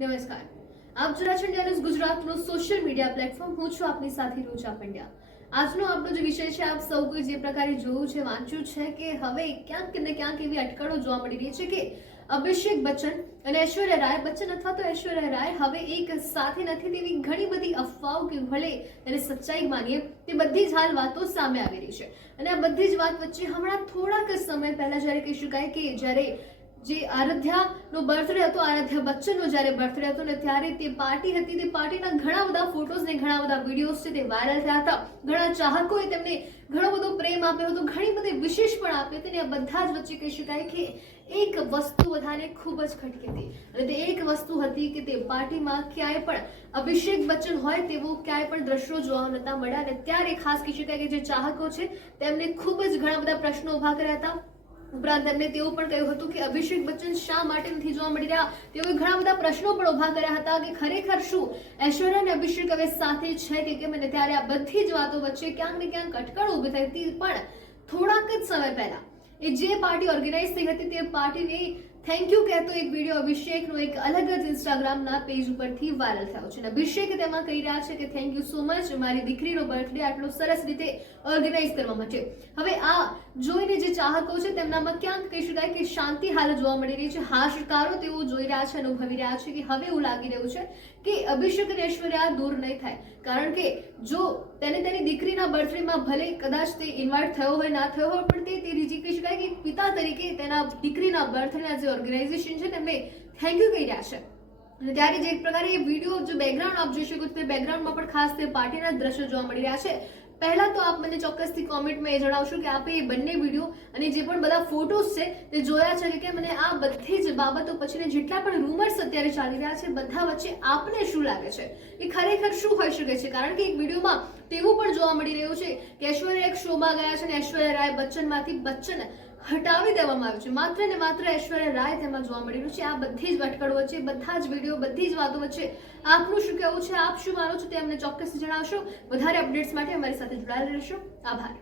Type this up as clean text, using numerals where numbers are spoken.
નમસ્કાર, આપ જોઈ રહ્યા છો ઇન્ડિયા ન્યૂઝ ગુજરાતનું સોશિયલ મીડિયા પ્લેટફોર્મ. હું છું આપની સાથે રૂચા પંડ્યા. આજનો આપણો જે વિષય છે, આપ સૌ કોઈ જે પ્રકારે જોયું છે, વાંચ્યું છે કે હવે ક્યાંક ને ક્યાંક એવી અટકળો જોવા મળી રહી છે કે અભિષેક બચ્ચન અને ઐશ્વર્યા રાય બચ્ચન અથવા તો ઐશ્વર્યા રાય હવે એક સાથે નથી તેવી ઘણી બધી અફવાઓ કે ભલે એને સચ્ચાઈ માનીએ તે બધી જ હાલ વાતો સામે આવી રહી છે. અને આ બધી જ વાત વચ્ચે હમણાં થોડાક સમય પહેલા જ્યારે કહી શકાય કે જ્યારે જે આરાધ્યાનો બર્થડે હતો, આરાધ્યા બચ્ચનનો જ્યારે બર્થડે હતો ને ત્યારે તે પાર્ટી હતી, તે પાર્ટીના ઘણા બધા ફોટોઝ ને ઘણા બધા વિડીયોઝ છે તે વાયરલ થયા હતા. ઘણા ચાહકોએ તેમને ઘણો બધો પ્રેમ આપ્યો હતો, ઘણી બધી વિશેષ પણ આપી હતી. અને આ બધા જ વચ્ચે કહી શકાય કે એક વસ્તુ બધાને ખૂબ જ ખટકી હતી અને તે એક વસ્તુ હતી કે તે પાર્ટીમાં ક્યાંય પણ અભિષેક બચ્ચન હોય તેવો ક્યાંય પણ દ્રશ્યો જોવા નતા મળ્યા. અને ત્યારે ખાસ કહી શકાય કે જે ચાહકો છે તેમને ખૂબ જ ઘણા બધા પ્રશ્નો ઉભા કર્યા હતા. ઉપરાંત તેમને તેવું પણ કહ્યું હતું કે અભિષેક બચ્ચન શા માટે નથી જોવા મળી રહ્યા. તેઓએ ઘણા બધા પ્રશ્નો પણ ઉભા કર્યા હતા કે ખરેખર શું ઐશ્વર્યા અને અભિષેક હવે સાથે છે કે કેમ. અને ત્યારે આ બધી જ વાતો વચ્ચે ક્યાંક ને ક્યાંક અટકળ ઊભી થઈ હતી. પણ થોડાક જ સમય પહેલા એ જે પાર્ટી ઓર્ગેનાઇઝ થઈ હતી તે પાર્ટીને થેન્ક યુ કહેતો એક વિડીયો અભિષેકનો એક અલગ જ ઇન્સ્ટાગ્રામના પેજ ઉપરથી વાયરલ થયો છે. અભિષેક તેમાં કહી રહ્યા છે કે થેન્ક યુ સો મચ મારી દીકરીનો બર્થડે આટલો સરસ રીતે ઓર્ગેનાઇઝ કરવા માટે. હવે આ જોઈને જે ચાહકો છે તેમનામાં ક્યાંક કહી શકાય કે શાંતિ હાલ જોવા મળી રહી છે. હાશકારો તેઓ જોઈ રહ્યા છે, અનુભવી રહ્યા છે કે હવે એવું લાગી રહ્યું છે કે અભિષેક અને ઐશ્વર્યા દૂર નહીં થાય. કારણ કે જો તેને તેની દીકરીના બર્થડેમાં ભલે કદાચ તે ઇન્વાઇટ થયો હોય ના થયો હોય, પણ તે રીજી કહી શકાય કે પિતા તરીકે તેના દીકરીના બર્થડેના જે ઓર્ગેનાઇઝેશન છે તેમને થેન્ક યુ કહી રહ્યા છે. અને ત્યારે જે પ્રકારે એ વિડીયો જો બેકગ્રાઉન્ડ આપ જોઈ શકો, તે બેકગ્રાઉન્ડમાં પણ ખાસ તે પાર્ટીના દ્રશ્યો જોવા મળી રહ્યા છે. પહેલા તો આપ મને ચોક્કસથી કોમેન્ટમાં એ જણાવશો કે આપે એ બંને વિડીયો અને જે પણ બધા ફોટોઝ છે તે જોયા છે કે કેમ. અને આ બધી જ બાબતો પછીને જેટલા પણ રૂમર્સ અત્યારે ચાલી રહ્યા છે બધા વચ્ચે આપને શું લાગે છે એ ખરેખર શું હોઈ શકે છે. કારણ કે એક વિડીયોમાં તેવું પણ જોવા મળી રહ્યું છે કે ઐશ્વર્યા એક શોમાં ગયા છે અને ઐશ્વર્યા રાય બચ્ચનમાંથી બચ્ચન હટાવી દેવામાં આવ્યું છે. માત્ર ને માત્ર ઐશ્વર્યા રાય તેમાં જોવા મળી રહ્યું છે. આ બધી જ અટકળો વચ્ચે, બધા જ વિડીયો, બધી જ વાતો વચ્ચે આપનું શું કહેવું છે, આપ શું માનો છો તે અમને ચોક્કસ જણાવશો. વધારે અપડેટ્સ માટે અમારી સાથે જોડાયેલા રહેશો. આભાર.